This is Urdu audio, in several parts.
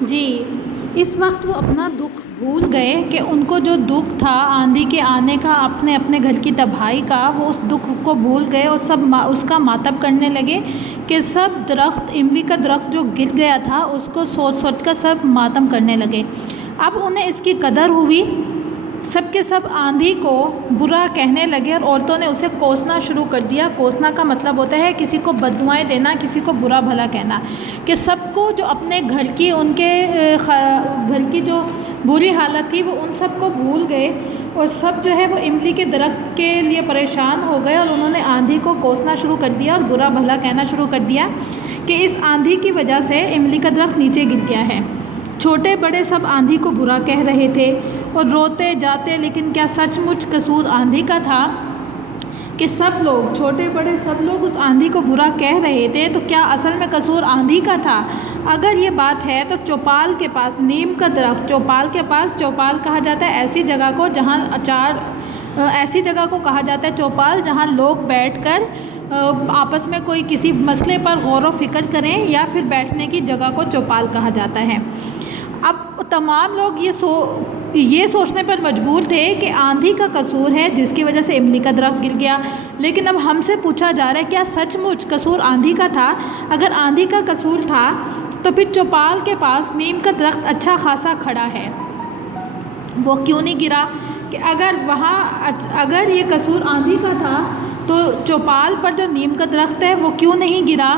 جی، اس وقت وہ اپنا دکھ بھول گئے کہ ان کو جو دکھ تھا آندھی کے آنے کا، اپنے اپنے گھر کی تباہی کا، وہ اس دکھ کو بھول گئے اور سب اس کا ماتم کرنے لگے کہ سب درخت، املی کا درخت جو گر گیا تھا اس کو سوچ سوچ کر سب ماتم کرنے لگے۔ اب انہیں اس کی قدر ہوئی، سب کے سب آندھی کو برا کہنے لگے اور عورتوں نے اسے کوسنا شروع کر دیا۔ کوسنا کا مطلب ہوتا ہے کسی کو بددعائیں دینا، کسی کو برا بھلا کہنا، کہ سب کو جو اپنے گھر کی، ان کے گھر کی جو بری حالت تھی وہ ان سب کو بھول گئے اور سب جو ہے وہ املی کے درخت کے لیے پریشان ہو گئے اور انہوں نے آندھی کو کوسنا شروع کر دیا اور برا بھلا کہنا شروع کر دیا کہ اس آندھی کی وجہ سے املی کا درخت نیچے گر گیا ہے۔ چھوٹے بڑے سب آندھی کو برا کہہ رہے تھے اور روتے جاتے، لیکن کیا سچ مچ قصور آندھی کا تھا کہ سب لوگ، چھوٹے بڑے سب لوگ اس آندھی کو برا کہہ رہے تھے، تو کیا اصل میں قصور آندھی کا تھا؟ اگر یہ بات ہے تو چوپال کے پاس نیم کا درخت، چوپال کے پاس، چوپال کہا جاتا ہے ایسی جگہ کو جہاں ایسی جگہ کو کہا جاتا ہے چوپال جہاں لوگ بیٹھ کر آپس میں کوئی کسی مسئلے پر غور و فکر کریں، یا پھر بیٹھنے کی جگہ کو چوپال کہا جاتا ہے۔ اب تمام لوگ یہ سوچنے پر مجبور تھے کہ آندھی کا قصور ہے جس کی وجہ سے املی کا درخت گر گیا، لیکن اب ہم سے پوچھا جا رہا ہے کیا سچ مچ قصور آندھی کا تھا؟ اگر آندھی کا قصور تھا تو پھر چوپال کے پاس نیم کا درخت اچھا خاصا کھڑا ہے، وہ کیوں نہیں گرا؟ کہ اگر یہ قصور آندھی کا تھا تو چوپال پر جو نیم کا درخت ہے وہ کیوں نہیں گرا؟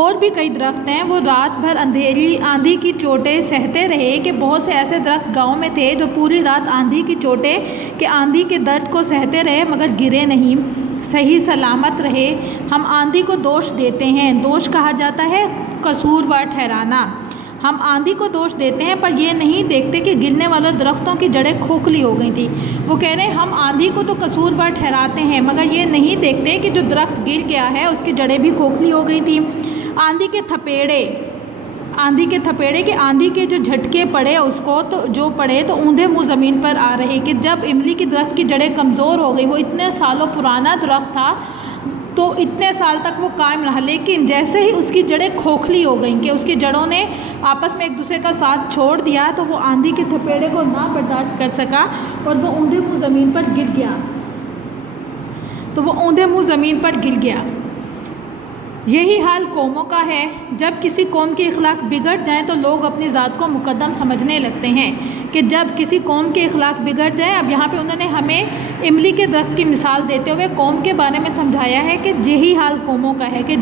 اور بھی کئی درخت ہیں، وہ رات بھر آندھی کی چوٹیں سہتے رہے، کہ بہت سے ایسے درخت گاؤں میں تھے جو پوری رات آندھی کی چوٹیں، کہ آندھی کے درد کو سہتے رہے مگر گرے نہیں، صحیح سلامت رہے۔ ہم آندھی کو دوش دیتے ہیں، دوش کہا جاتا ہے قصوروار ٹھہرانا۔ ہم آندھی کو دوش دیتے ہیں پر یہ نہیں دیکھتے کہ گرنے والے درختوں کی جڑیں کھوکھلی ہو گئی تھیں۔ وہ کہہ رہے ہیں ہم آندھی کو تو قصوروار ٹھہراتے ہیں مگر یہ نہیں دیکھتے کہ جو درخت گر گیا ہے اس کی جڑیں بھی کھوکھلی ہو گئی تھیں۔ آندھی کے تھپیڑے کہ آندھی کے جو جھٹکے پڑے اس کو تو جو پڑے تو اوندھے منہ زمین پر آ رہے، کہ جب املی کے درخت کی جڑیں کمزور ہو گئی، وہ اتنے سالوں پرانا درخت تھا تو اتنے سال تک وہ قائم رہا، لیکن جیسے ہی اس کی جڑیں کھوکھلی ہو گئیں، کہ اس کی جڑوں نے آپس میں ایک دوسرے کا ساتھ چھوڑ دیا، تو وہ آندھی کے تھپیڑے کو نہ برداشت کر سکا اور وہ اوندھے منہ زمین پر گر گیا۔ یہی حال قوموں کا ہے، جب کسی قوم کے اخلاق بگڑ جائیں تو لوگ اپنی ذات کو مقدم سمجھنے لگتے ہیں، کہ جب کسی قوم کے اخلاق بگڑ جائیں۔ اب یہاں پہ انہوں نے ہمیں املی کے درخت کی مثال دیتے ہوئے قوم کے بارے میں سمجھایا ہے کہ یہی حال قوموں کا ہے، کہ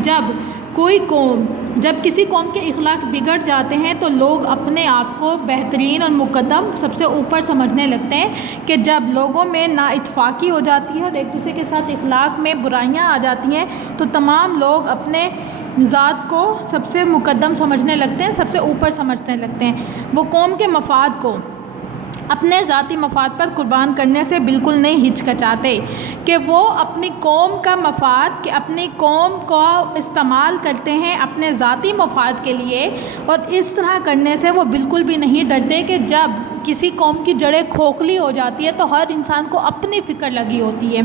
جب کسی قوم کے اخلاق بگڑ جاتے ہیں تو لوگ اپنے آپ کو بہترین اور مقدم، سب سے اوپر سمجھنے لگتے ہیں، کہ جب لوگوں میں نا اتفاقی ہو جاتی ہے اور ایک دوسرے کے ساتھ اخلاق میں برائیاں آ جاتی ہیں تو تمام لوگ اپنے ذات کو سب سے مقدم سمجھنے لگتے ہیں، سب سے اوپر سمجھنے لگتے ہیں۔ وہ قوم کے مفاد کو اپنے ذاتی مفاد پر قربان کرنے سے بالکل نہیں ہچکچاتے، کہ وہ اپنی قوم کا مفاد، کہ اپنی قوم کو استعمال کرتے ہیں اپنے ذاتی مفاد کے لیے، اور اس طرح کرنے سے وہ بالکل بھی نہیں ڈرتے کہ جب کسی قوم کی جڑیں کھوکھلی ہو جاتی ہے تو ہر انسان کو اپنی فکر لگی ہوتی ہے،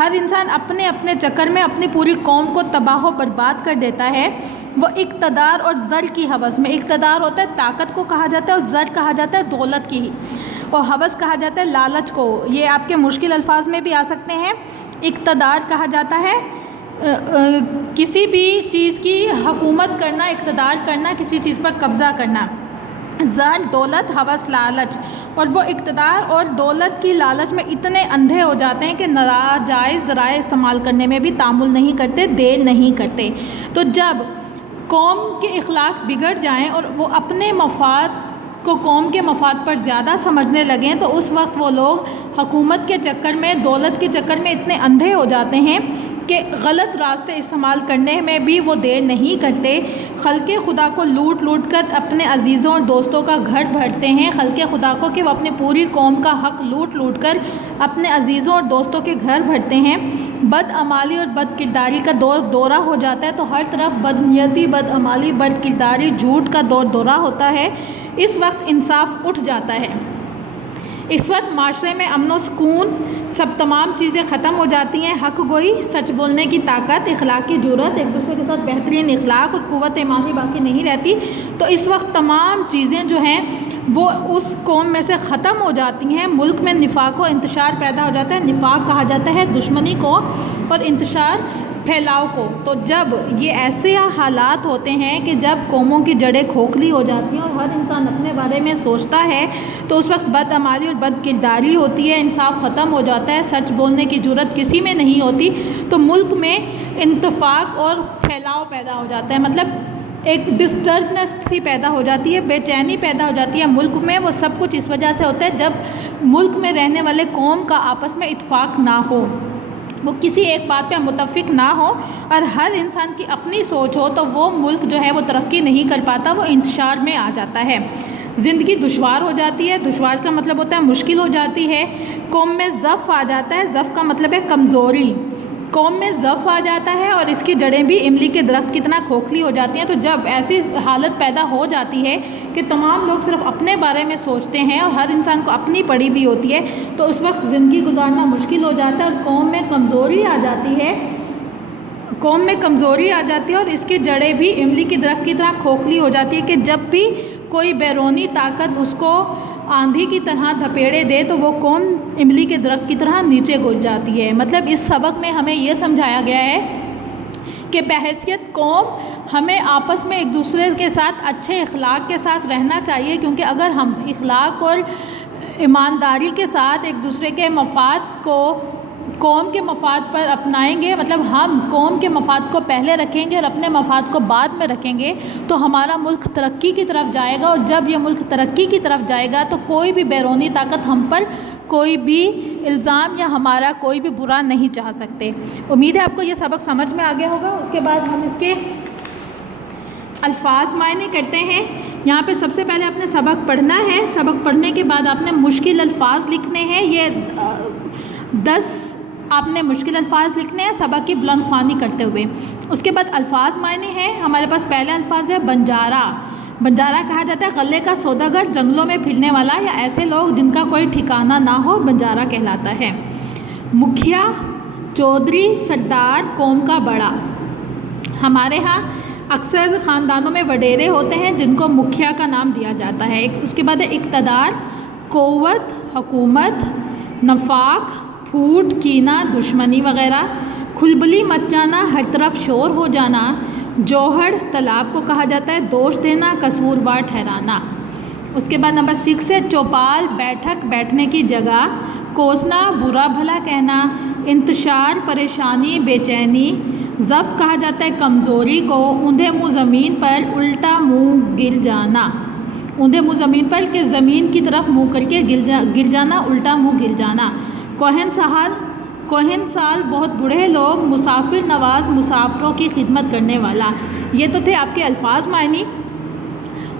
ہر انسان اپنے اپنے چکر میں اپنی پوری قوم کو تباہ و برباد کر دیتا ہے۔ وہ اقتدار اور زر کی ہوس میں، اقتدار ہوتا ہے طاقت کو کہا جاتا ہے اور زر کہا جاتا ہے دولت کی، اور ہوس کہا جاتا ہے لالچ کو۔ یہ آپ کے مشکل الفاظ میں بھی آ سکتے ہیں۔ اقتدار کہا جاتا ہے کسی بھی چیز کی حکومت کرنا، اقتدار کرنا، کسی چیز پر قبضہ کرنا۔ زر دولت، ہوس لالچ، اور وہ اقتدار اور دولت کی لالچ میں اتنے اندھے ہو جاتے ہیں کہ ناجائز ذرائع استعمال کرنے میں بھی تامل نہیں کرتے، دیر نہیں کرتے۔ تو جب قوم کے اخلاق بگڑ جائیں اور وہ اپنے مفاد کو قوم کے مفاد پر زیادہ سمجھنے لگیں تو اس وقت وہ لوگ حکومت کے چکر میں، دولت کے چکر میں اتنے اندھے ہو جاتے ہیں کہ غلط راستے استعمال کرنے میں بھی وہ دیر نہیں کرتے۔ خلق خدا کو لوٹ لوٹ کر اپنے عزیزوں اور دوستوں کا گھر بھرتے ہیں، خلق خدا کو کہ وہ اپنی پوری قوم کا حق لوٹ لوٹ کر اپنے عزیزوں اور دوستوں کے گھر بھرتے ہیں۔ بد عمالی اور بد کرداری کا دورہ ہو جاتا ہے تو ہر طرف بد نیتی، بد عمالی، بد کرداری، جھوٹ کا دورہ ہوتا ہے۔ اس وقت انصاف اٹھ جاتا ہے۔ اس وقت معاشرے میں امن و سکون، سب تمام چیزیں ختم ہو جاتی ہیں، حق گوئی، سچ بولنے کی طاقت، اخلاقی جرأت، ایک دوسرے کے ساتھ بہترین اخلاق اور قوت ایمانی باقی نہیں رہتی۔ تو اس وقت تمام چیزیں جو ہیں وہ اس قوم میں سے ختم ہو جاتی ہیں۔ ملک میں نفاق و انتشار پیدا ہو جاتا ہے۔ نفاق کہا جاتا ہے دشمنی کو، اور انتشار پھیلاؤ کو۔ تو جب یہ ایسے حالات ہوتے ہیں کہ جب قوموں کی جڑیں کھوکھلی ہو جاتی ہیں اور ہر انسان اپنے بارے میں سوچتا ہے، تو اس وقت بدعمالی اور بد کرداری ہوتی ہے، انصاف ختم ہو جاتا ہے، سچ بولنے کی جرأت کسی میں نہیں ہوتی، تو ملک میں انتفاق اور پھیلاؤ پیدا ہو جاتا ہے، مطلب ایک ڈسٹربنس سی پیدا ہو جاتی ہے، بے چینی پیدا ہو جاتی ہے ملک میں۔ وہ سب کچھ اس وجہ سے ہوتا ہے جب ملک میں رہنے والے قوم کا آپس میں اتفاق نہ ہو، وہ کسی ایک بات پہ متفق نہ ہو، اور ہر انسان کی اپنی سوچ ہو، تو وہ ملک جو ہے وہ ترقی نہیں کر پاتا، وہ انتشار میں آ جاتا ہے۔ زندگی دشوار ہو جاتی ہے۔ دشوار کا مطلب ہوتا ہے مشکل ہو جاتی ہے۔ قوم میں ضعف آ جاتا ہے۔ ضعف کا مطلب ہے کمزوری۔ قوم میں ضعف آ جاتا ہے اور اس کی جڑیں بھی املی کے درخت کی طرح کھوکھلی ہو جاتی ہیں۔ تو جب ایسی حالت پیدا ہو جاتی ہے کہ تمام لوگ صرف اپنے بارے میں سوچتے ہیں اور ہر انسان کو اپنی پڑی بھی ہوتی ہے، تو اس وقت زندگی گزارنا مشکل ہو جاتا ہے اور قوم میں کمزوری آ جاتی ہے۔ قوم میں کمزوری آ جاتی ہے اور اس کی جڑیں بھی املی کے درخت کی طرح کھوکھلی ہو جاتی ہے کہ جب بھی کوئی بیرونی طاقت اس کو آندھی کی طرح دھپیڑے دے تو وہ قوم املی کے درخت کی طرح نیچے گر جاتی ہے۔ مطلب اس سبق میں ہمیں یہ سمجھایا گیا ہے کہ بحیثیت قوم ہمیں آپس میں ایک دوسرے کے ساتھ اچھے اخلاق کے ساتھ رہنا چاہیے، کیونکہ اگر ہم اخلاق اور ایمانداری کے ساتھ ایک دوسرے کے مفاد کو قوم کے مفاد پر اپنائیں گے، مطلب ہم قوم کے مفاد کو پہلے رکھیں گے اور اپنے مفاد کو بعد میں رکھیں گے، تو ہمارا ملک ترقی کی طرف جائے گا، اور جب یہ ملک ترقی کی طرف جائے گا تو کوئی بھی بیرونی طاقت ہم پر کوئی بھی الزام یا ہمارا کوئی بھی برا نہیں چاہ سکتے۔ امید ہے آپ کو یہ سبق سمجھ میں آ گیا ہوگا۔ اس کے بعد ہم اس کے الفاظ معنی کرتے ہیں۔ یہاں پہ سب سے پہلے آپ نے سبق پڑھنا ہے۔ سبق پڑھنے کے بعد آپ نے مشکل الفاظ لکھنے ہیں۔ یہ 10 آپ نے مشکل الفاظ لکھنے ہیں سبق کی بلند خوانی کرتے ہوئے۔ اس کے بعد الفاظ معنی ہیں۔ ہمارے پاس پہلا الفاظ ہے بنجارہ۔ بنجارہ کہا جاتا ہے غلے کا سوداگر، جنگلوں میں پھرنے والا یا ایسے لوگ جن کا کوئی ٹھکانہ نہ ہو، بنجارہ کہلاتا ہے۔ مکھیا، چودھری، سردار، قوم کا بڑا۔ ہمارے ہاں اکثر خاندانوں میں وڈیرے ہوتے ہیں جن کو مکھیا کا نام دیا جاتا ہے۔ اس کے بعد ہے اقتدار، قوت، حکومت، نفاق، پھوٹ، کینہ، دشمنی وغیرہ۔ کھلبلی مچ جانا، ہر طرف شور ہو جانا۔ جوہر، تالاب کو کہا جاتا ہے۔ دوش دینا، قصوروار ٹھہرانا۔ اس کے بعد نمبر 6 ہے چوپال، بیٹھک، بیٹھنے کی جگہ۔ کوسنا، برا بھلا کہنا۔ انتشار، پریشانی، بے چینی۔ ضعف کہا جاتا ہے کمزوری کو۔ اوندھے منہ زمین پر، الٹا منہ گر جانا۔ اوندھے منہ زمین پر کہ زمین کی طرف منہ کر کے گر جانا، الٹا منہ گر جانا۔ کوہن سال، بہت بوڑھے لوگ۔ مسافر نواز، مسافروں کی خدمت کرنے والا۔ یہ تو تھے آپ کے الفاظ معنی۔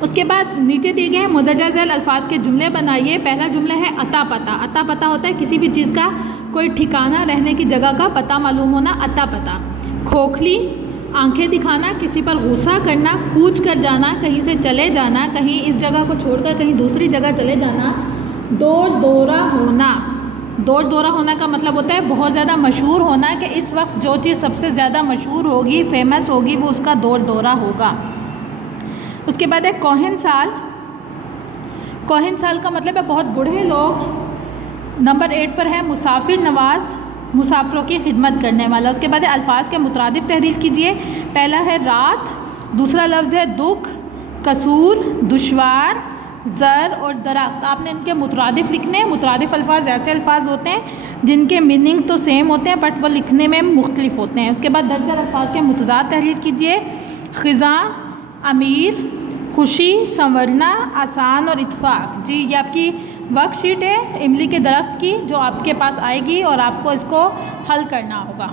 اس کے بعد نیچے دیے گئے ہیں مندرجہ ذیل الفاظ کے جملے بنائیے۔ پہلا جملہ ہے عطا پتہ۔ عطا پتہ ہوتا ہے کسی بھی چیز کا کوئی ٹھکانہ، رہنے کی جگہ کا پتہ معلوم ہونا، عطا پتہ۔ کھوکھلی، آنکھیں دکھانا، کسی پر غصہ کرنا، کوچ کر جانا، کہیں سے چلے جانا، کہیں اس جگہ کو چھوڑ کر کہیں دوسری جگہ چلے جانا۔ دور دورہ ہونا۔ دور دورہ ہونا کا مطلب ہوتا ہے بہت زیادہ مشہور ہونا، کہ اس وقت جو چیز سب سے زیادہ مشہور ہوگی، فیمس ہوگی، وہ اس کا دور دورہ ہوگا۔ اس کے بعد ہے کوہن سال۔ کوہن سال کا مطلب ہے بہت بوڑھے لوگ۔ نمبر 8 پر ہے مسافر نواز، مسافروں کی خدمت کرنے والا۔ اس کے بعد ہے الفاظ کے مترادف تحریر کیجیے۔ پہلا ہے رات، دوسرا لفظ ہے دکھ، قصور، دشوار، زر اور درخت۔ آپ نے ان کے مترادف لکھنے ہیں۔ مترادف الفاظ ایسے الفاظ ہوتے ہیں جن کے میننگ تو سیم ہوتے ہیں بٹ وہ لکھنے میں مختلف ہوتے ہیں۔ اس کے بعد درجہ الفاظ کے متضاد تحریر کیجیے۔ خزاں، امیر، خوشی، سنورنا، آسان اور اتفاق۔ جی یہ آپ کی ورک شیٹ ہے املی کے درخت کی، جو آپ کے پاس آئے گی اور آپ کو اس کو حل کرنا ہوگا۔